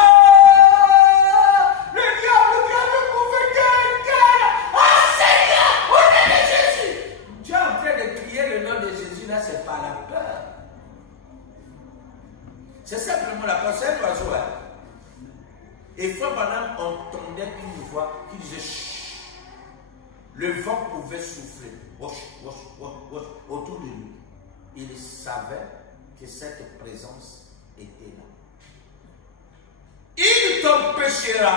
Le diable vient de bouffer quelqu'un. Oh Seigneur, au nom de Jésus. Tu es en train de crier le nom de Jésus, là, c'est pas la peur. C'est simplement la peur, c'est un oiseau. Et Frère Branham entendait une voix qui disait chut. Le vent pouvait souffler autour de lui. Il savait que cette présence était là. Il t'empêchera.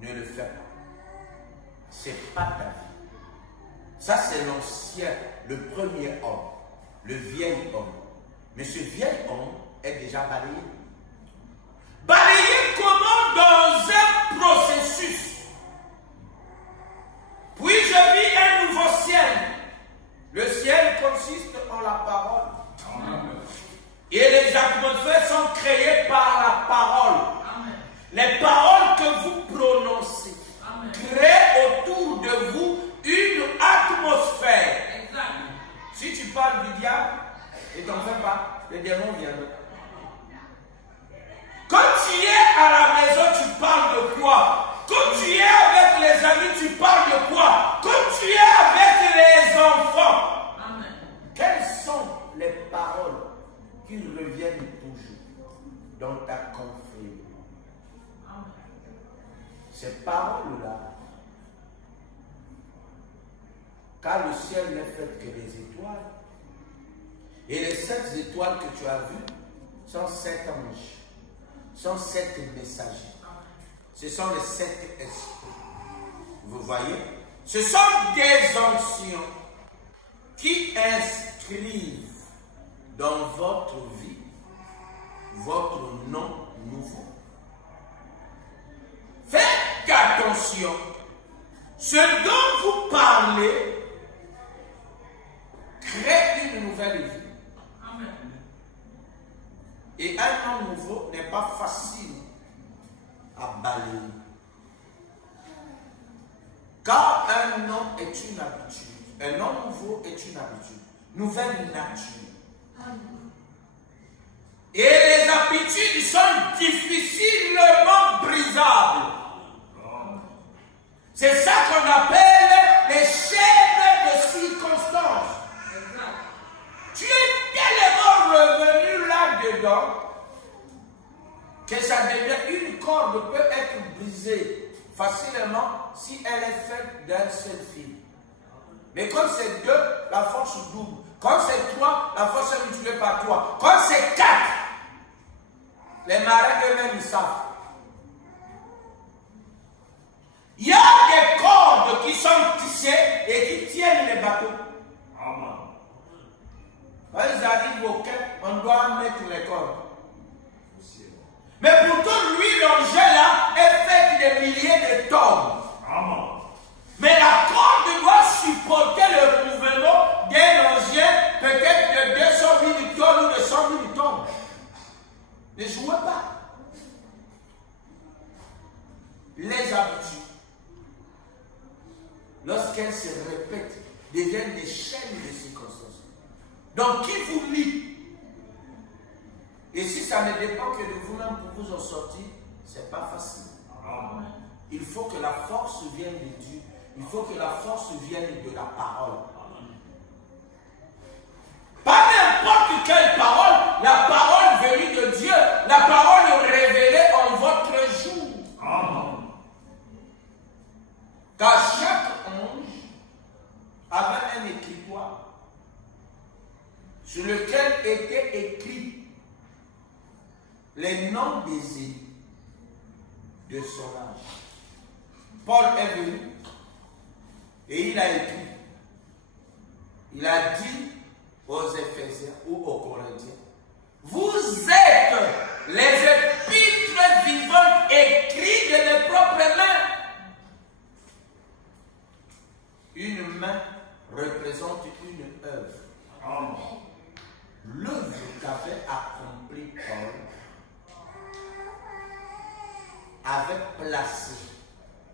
Ne le fais pas. C'est pas ta vie. Ça, c'est l'ancien, le premier homme, le vieil homme. Mais ce vieil homme est déjà balayé. Balayé comment? Dans un processus. Puis je vis un nouveau ciel. Le ciel consiste en la parole. Amen. Et les atmosphères sont créées par la parole. Amen. Les paroles que vous prononcez créent autour de vous une atmosphère. Exact. Si tu parles du diable et t'en fais pas, le démon viendra. Quand tu es à la maison, tu parles de quoi? Quand tu es avec les amis, tu parles de quoi? Quand tu es avec les enfants, amen. Quelles sont les paroles qui reviennent toujours dans ta confrérie? Ces paroles-là, car le ciel n'est fait que des étoiles, et les 7 étoiles que tu as vues sont 7 anges, sont 7 messagers. Ce sont les 7 esprits. Vous voyez? Ce sont des anciens qui inscrivent dans votre vie votre nom nouveau. Faites attention. Ce dont vous parlez crée une nouvelle vie. Amen. Et un nom nouveau n'est pas facile à balayer. Car un nom est une habitude. Un nom nouveau est une habitude. Nouvelle nature. Amen. Et les habitudes sont difficilement brisables. C'est ça qu'on appelle les chaînes de circonstances. Tu es tellement revenu là-dedans que ça devient, une corde peut être brisée facilement si elle est faite d'un seul fil. Mais quand c'est 2, la force double. Quand c'est 3, la force est multipliée par 3. Quand c'est 4, les marins eux-mêmes ils savent. Il y a des cordes qui sont tissées et qui tiennent les bateaux. Amen. Quand ils arrivent au quai, on doit mettre les cordes. Mais pourtant, lui, l'objet là, est fait de milliers de tonnes. Amen. Mais la corde doit supporter les habitudes, lorsqu'elles se répètent, deviennent des chaînes de circonstances. Donc, qui vous lie? Et si ça ne dépend que de vous-même pour vous en sortir, ce n'est pas facile. Il faut que la force vienne de Dieu. Il faut que la force vienne de la parole. Pas n'importe quelle parole, la parole venue de Dieu, la parole révélée en votre jour. Amen. Car chaque ange avait un écritoire sur lequel étaient écrits les noms des élus de son âge. Paul est venu et il a écrit. Il a dit aux Éphésiens ou aux Corinthiens, vous êtes les épîtres vivantes écrites de mes propres mains. Une main représente une œuvre. Amen. L'œuvre qu'avait accomplie Paul avait placé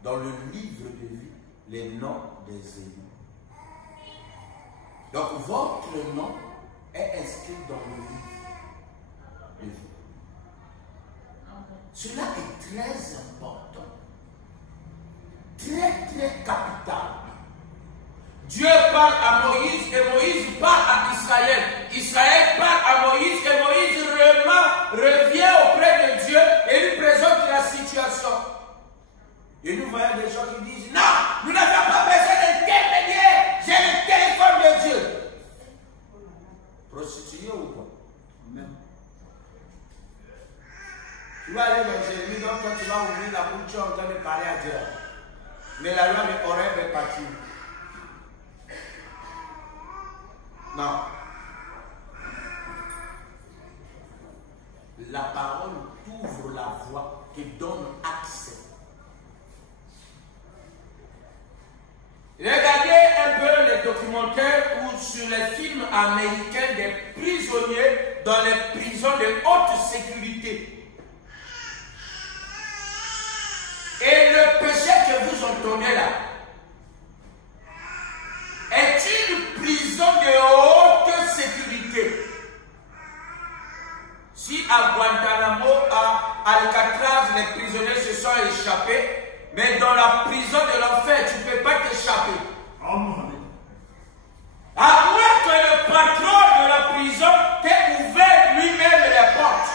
dans le livre de vie les noms des élus. Donc votre nom est inscrit dans le livre de vie. Cela est très important, très capital. Dieu parle à Moïse et Moïse parle à Israël. Israël parle à Moïse et Moïse revient auprès de Dieu et lui présente la situation. Et nous voyons des gens qui disent, non, nous n'avons pas besoin d'intermédiaire, j'ai le téléphone de Dieu. Prostitué ou quoi? Même. Tu vas aller dans Jérémie, donc quand tu vas ouvrir la bouche, tu es en train de parler à Dieu. Mais la loi de Horeb est partie. Non. La parole t'ouvre la voie, te donne accès. Regardez un peu les documentaires ou sur les films américains des prisonniers dans les prisons de haute sécurité. Et le péché que vous entendez là est une prison de haute sécurité. Si à Guantanamo, à Alcatraz, les prisonniers se sont échappés, mais dans la prison de l'enfer, tu ne peux pas t'échapper. À moins que le patron de la prison t'ait ouvert lui-même les portes.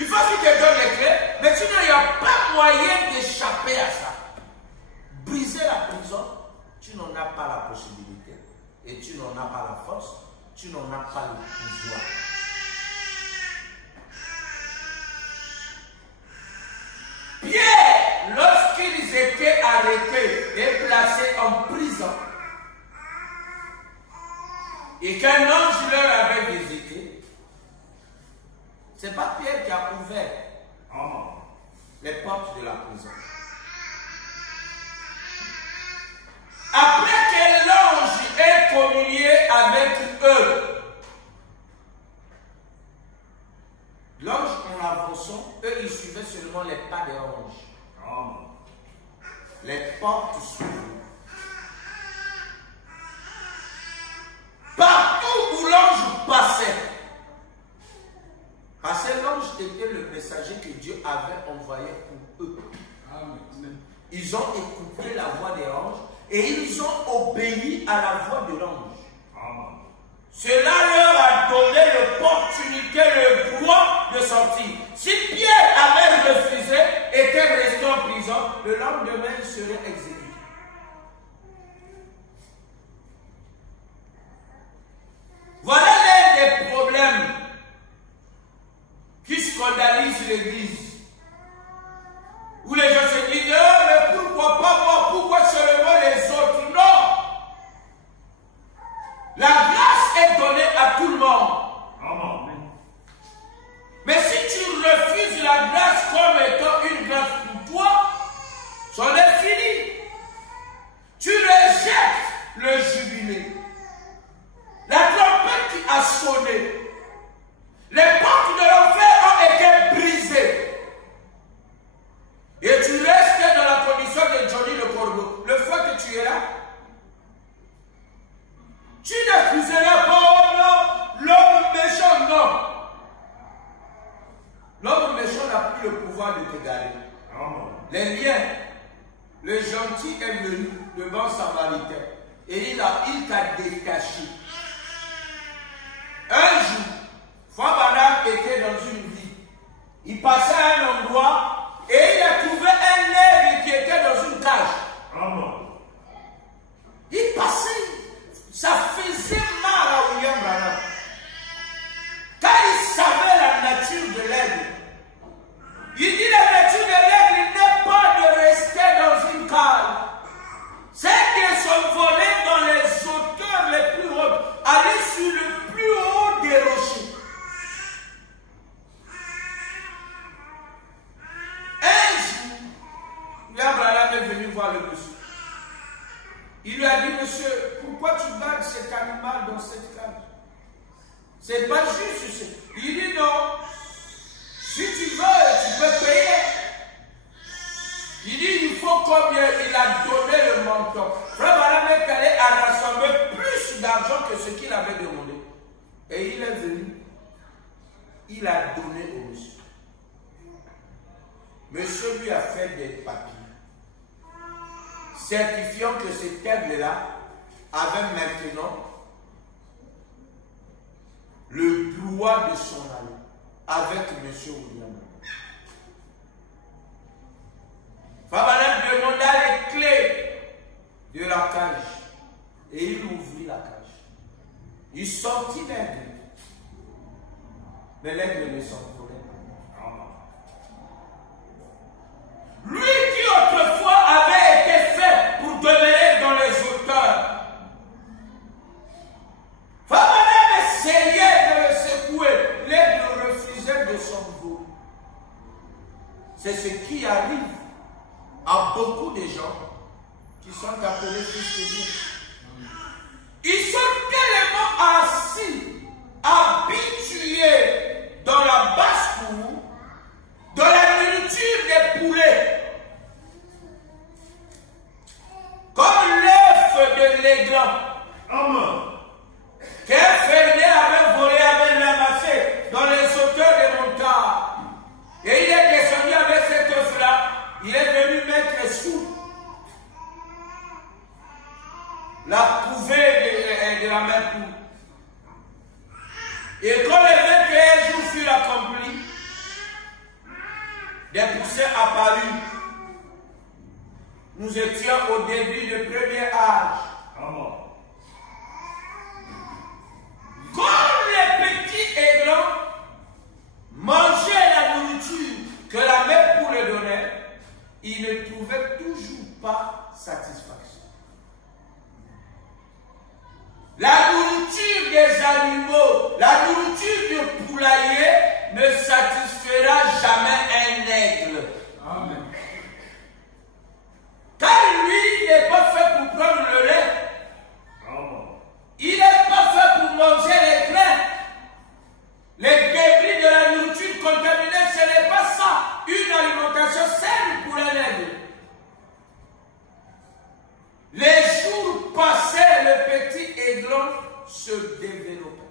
Il faut qu'il te donne les clés, mais sinon il n'y a pas moyen d'échapper à ça. Briser la prison, tu n'en as pas la possibilité. Et tu n'en as pas la force, tu n'en as pas le pouvoir. Pierre, lorsqu'ils étaient arrêtés et placés en prison, et qu'un ange leur avait visité, c'est pas Pierre qui a ouvert les portes de la prison. Après que l'ange ait communié avec eux, l'ange en avançant, eux ils suivaient seulement les pas des anges. Les portes s'ouvrent. Partout où l'ange passait, parce que l'ange était le messager que Dieu avait envoyé pour eux. Ils ont écouté la voix des anges et ils ont obéi à la voix de l'ange. Cela leur a donné l'opportunité, le droit de sortir. Si Pierre avait refusé, était resté en prison, le lendemain il serait exécuté. Voilà l'un des problèmes qui scandalisent l'Église. Où les gens se disent, oh, mais pourquoi pas moi, pourquoi seulement les autres? Non! La grâce est donnée à tout le monde. Amen. Mais si tu refuses la grâce comme étant une grâce pour toi, c'en est fini. Tu rejettes le jubilé. La trompette qui a sonné. Les portes de l'enfer ont été brisées. le gentil est venu, le bon samaritain, et il t'a décaché. Un jour, Fabana était dans une ville. Il passait à un endroit et il a trouvé un nègre qui était dans une cage. Il passait, ça faisait mal à William Branham. Car il savait la nature de l'aigle. Il dit la nature de l'aigle n'est pas de rester dans une cage. C'est qu'ils sont volés dans les hauteurs les plus hautes, aller sur le plus haut des rochers. Un jour, Abraham est venu voir le monsieur. Il lui a dit, monsieur, pourquoi tu gardes cet animal dans cette cage? C'est pas juste. Il dit non. Si tu veux, tu peux payer. Il dit, il faut combien? Il a donné le montant. Frère Abraham est allé à rassembler plus d'argent que ce qu'il avait demandé. Et il est venu. Il a donné au monsieur. Monsieur lui a fait des papiers certifiant que cet aigle-là avait maintenant le droit de s'en aller avec M. William. Fabalem demanda les clés de la cage et il ouvrit la cage. Il sortit l'aigle, mais l'aigle ne s'envolait pas. Lui qui autrefois avait été fait pour demeurer dans les hauteurs, Fabalem essayait de le secouer, l'aigle refusait de s'envoler. C'est ce qui arrive à beaucoup de gens qui sont appelés fils de Dieu. Ils sont tellement assis, habitués dans la basse-cour, dans la nourriture des poulets, comme l'œuf de l'aiglon. Qu'un fermier avait volé, avait ramassé dans les hauteurs des montagnes. Et il est descendu avec cet œuf-là. Il est venu mettre sous la couvée de la mère poule. Et quand le 21 jours fut accompli, des poussins apparus. Nous étions au début du premier âge. Comme les petits aiglons mangeaient la nourriture que la mère poule donnait, ils ne trouvaient toujours pas satisfaction. La nourriture des animaux, la nourriture du poulailler ne satisfera jamais un aigle. Amen. Car lui, il n'est pas fait pour prendre le lait. Il n'est pas fait pour manger les grains. Les débris de la nourriture contaminée, ce n'est pas ça. Une alimentation saine pour un aigle. Les jours passaient, le petit aiglon se développait.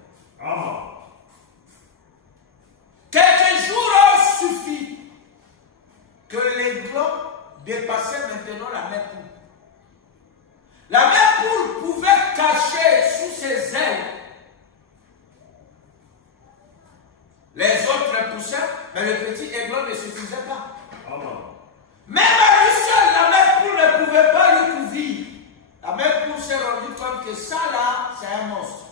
Quelques jours ont suffi que l'aiglon dépassait maintenant la mère poule. La mère poule pouvait cacher sous ses ailes les autres poussins, mais le petit aiglon ne suffisait pas. Même à lui seul, la mère poule ne pouvait pas le couvrir. La mère poule s'est rendue compte que ça là, c'est un monstre.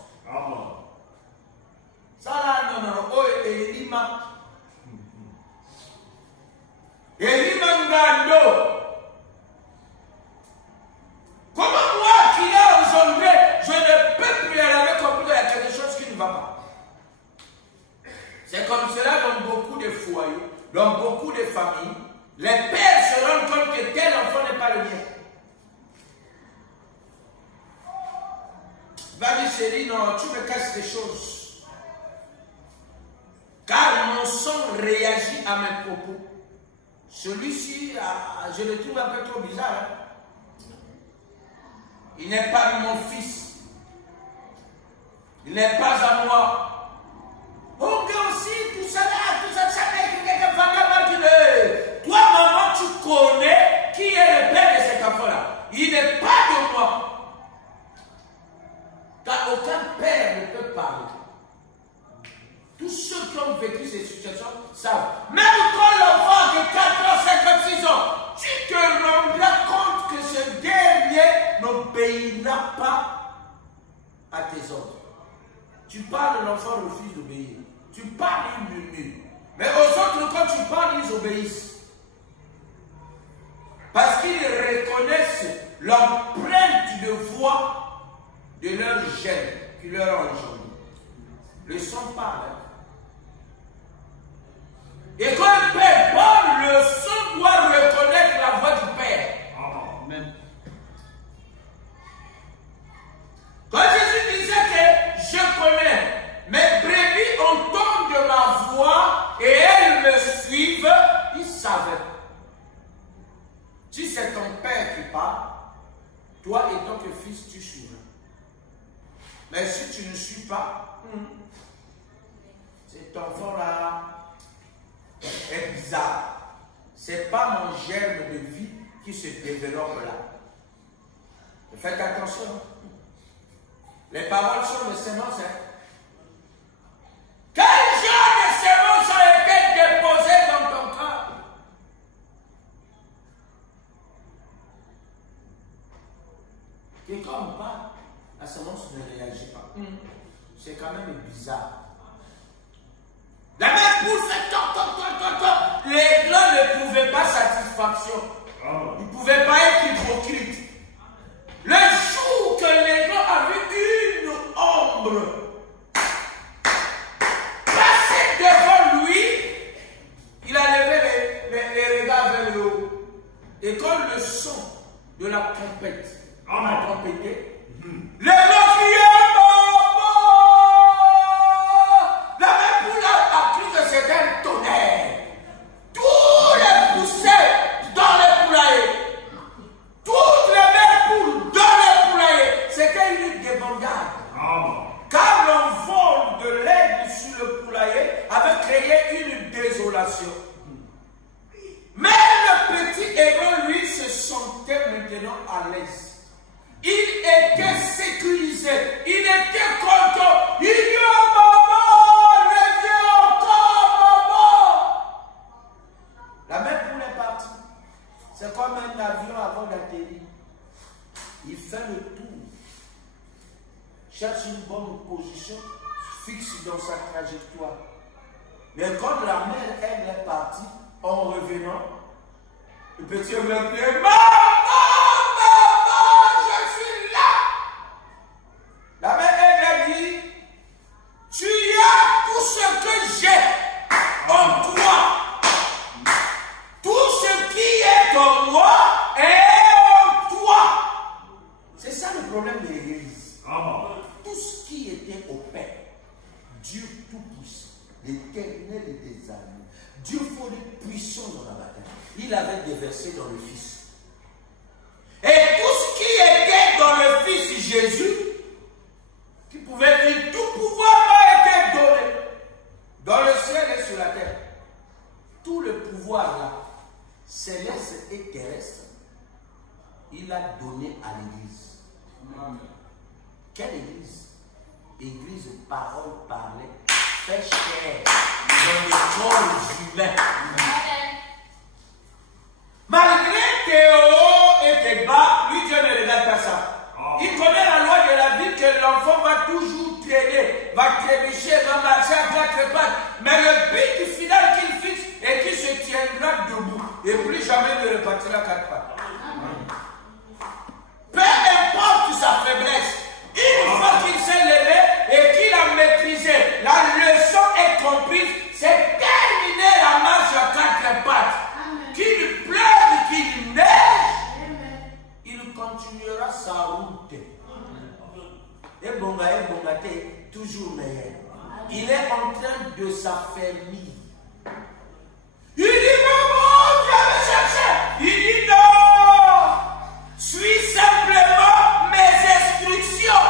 Ça là, non, oh, Elima. Elima Ngando. Comment moi qui l'ai engendré, je ne peux plus aller compris qu'il y a quelque chose qui ne va pas. C'est comme cela dans beaucoup de foyers, dans beaucoup de familles. Les pères se rendent compte que tel enfant n'est pas le mien. Va-y chérie, non, tu me casses des choses. Car mon sang réagit à mes propos. Celui-ci, je le trouve un peu trop bizarre. Hein? Il n'est pas mon fils. Il n'est pas à moi. Oh, mais aussi, tout ça là, ça n'est que quelqu'un va dire, toi, maman, tu connais qui est le père de cet n'obéira pas à tes ordres. Tu parles, l'enfant refuse d'obéir. Tu parles, il murmure. Mais aux autres, quand tu parles, ils obéissent. Parce qu'ils reconnaissent l'empreinte de voix de leur gène qui leur a engendré. Le son parle. Et quand le Père parle, le son doit reconnaître la voix du Père. Amen. Quand Jésus disait que je connais, mes brebis entendent ma voix et elles me suivent, il savait. Si c'est ton Père qui parle, toi étant que fils, tu suivras. Mais si tu ne suis pas, cet enfant-là est bizarre. C'est pas mon germe de vie qui se développe là. Faites attention. Les paroles sont des semences. Quel genre de semences a été déposé dans ton cœur? Et quand on parle, la semence ne réagit pas. C'est quand même bizarre. La même poule fait toc. Les glands ne pouvaient pas satisfaction. Ils ne pouvaient pas être hypocrites. Le jour que les glands avaient une ombre placée devant lui, il a levé les regards vers le haut. Et quand le son de la trompette a trompetté, les glands criaient maman. La même poule a cru que c'était un tonnerre. Tous les poussés dans les poulaillers. Toutes les belles poules dans les poulaillers. C'était une lutte de bandade. Car l'envol de l'aigle sur le poulailler avait créé une désolation. Mais le petit aiglon, lui, se sentait maintenant à l'aise. Il était sécurisé. Il était content. Il dit oh maman, reviens encore maman. La même poule est partie. C'est comme un avion avant d'atterrir. Il fait le tour. Cherche une bonne position, fixe dans sa trajectoire. Mais quand la mère, elle est partie, en revenant, le petit aigle a crié maman, je suis là. La mère, elle a dit, tu as tout ce que j'ai en toi. Tout ce qui est en moi est en toi. C'est ça le problème de l'Église. Tout ce qui était au Père, Dieu Tout-Puissant, l'Éternel des armées, Dieu fondé puissant dans la bataille, il avait déversé dans le Fils. Et tout ce qui était dans le Fils Jésus, qui pouvait dire tout pouvoir m'a été donné dans le ciel et sur la terre. Tout le pouvoir là, céleste et terrestre, il a donné à l'Église. Quelle Église? Église parole parlée, fait chair dans le corps humain. Malgré tes hauts et tes bas, lui Dieu ne regarde pas ça. Il connaît la loi de la vie que l'enfant va toujours traîner, va trébucher, va marcher à quatre pattes. Mais le but final qu'il fixe est qu'il se tiendra debout et plus jamais ne repartira à quatre pattes. Peu importe sa faiblesse, une fois qu'il s'est levé et qu'il a maîtrisé, la leçon est comprise, c'est terminé la marche à quatre pattes. Qu'il pleuve, qu'il neige, il continuera sa route. Et Bonga, toujours meilleur. Il est en train de s'affermir. Il dit maman, viens me chercher. Il dit non, suis simplement mes instructions.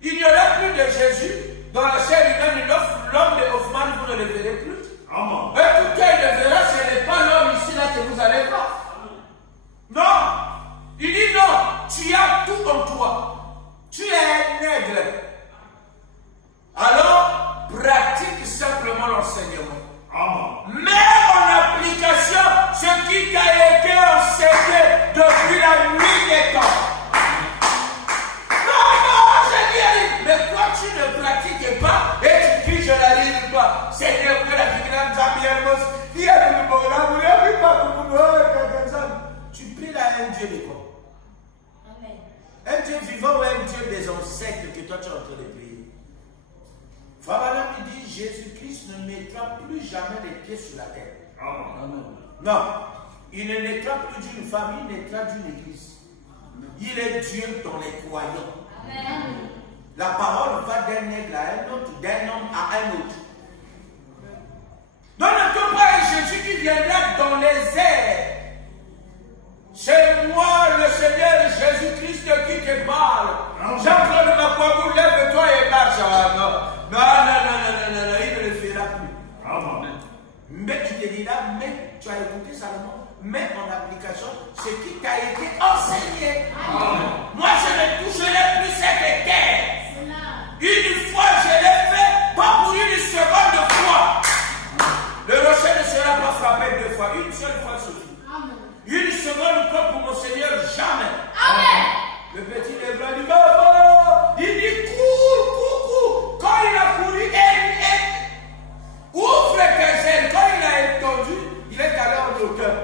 Il n'y aurait plus de Jésus dans la chair humaine. L'homme de Hoffman, vous ne le verrez plus. Amen. Mais tout cas, il le verra, ce n'est pas l'homme ici là que vous allez voir. Non. Il dit non, tu as tout en toi. Tu es un nègre. Alors, pratique simplement l'enseignement. Mets en application ce qui t'a été enseigné depuis la nuit des temps. Dieu de quoi? Un Dieu vivant ou un Dieu des ancêtres que toi tu es en train de prier? Frère Branham dit, Jésus-Christ ne mettra plus jamais les pieds sur la terre. Amen. Non, il ne naîtra plus d'une famille, il naîtra d'une église. Il est Dieu dans les croyants. Amen. La parole va d'un aigle à un autre, d'un homme à un autre. Donc ne te pas Jésus qui viendra dans les airs. C'est moi le Seigneur Jésus-Christ qui te parle. Jean-Claude Makwabou, lève-toi et marche. Non, il ne le fera plus. Amen. Mais il te dira, mais tu as écouté Salomon, mets en application ce qui t'a été enseigné. Amen. Moi je ne toucherai plus cette terre. Une fois je l'ai fait, pas pour une seconde de fois. Le rocher ne sera pas frappé deux fois, une seule fois suffit. Une seconde fois pour mon Seigneur, jamais. Amen. Le petit lèvera du maman, il dit cours. Quand il a couru, ouvre tes ailes. Quand il a étendu, il est allé en hauteur.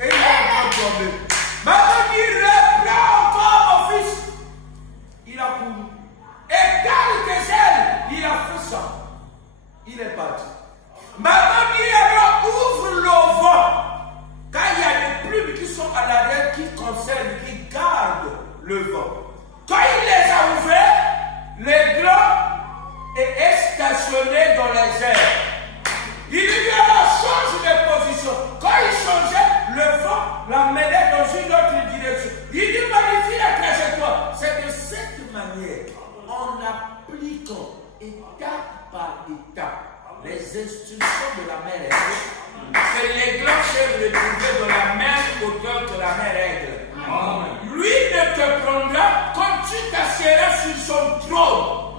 Et il a encore tombé. Maman dit reprends encore mon fils. Il a couru. Égale tes ailes. Il a fait ça. Il est parti. Maman dit alors ouvre le vent. Quand il y a des plumes qui sont à l'arrière, qui conservent, qui gardent le vent. Quand il les a ouverts, l'aiglon est stationné dans les airs. Il lui dit alors change de position. Quand il changeait, le vent l'amenait dans une autre direction. Il dit modifie la trajectoire. C'est de cette manière, en appliquant étape par étape les instructions de la mère aigle, que l'aiglon s'est retrouvé dans la même hauteur que la mère aigle. Lui ne te prendra quand tu t'assieras sur son trône.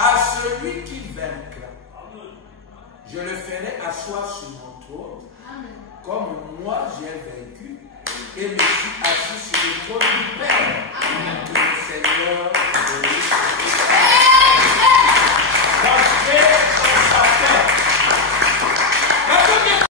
À celui qui vaincra, je le ferai asseoir sur mon trône, comme moi j'ai vaincu et me suis assis sur le trône du Père. Que le Seigneur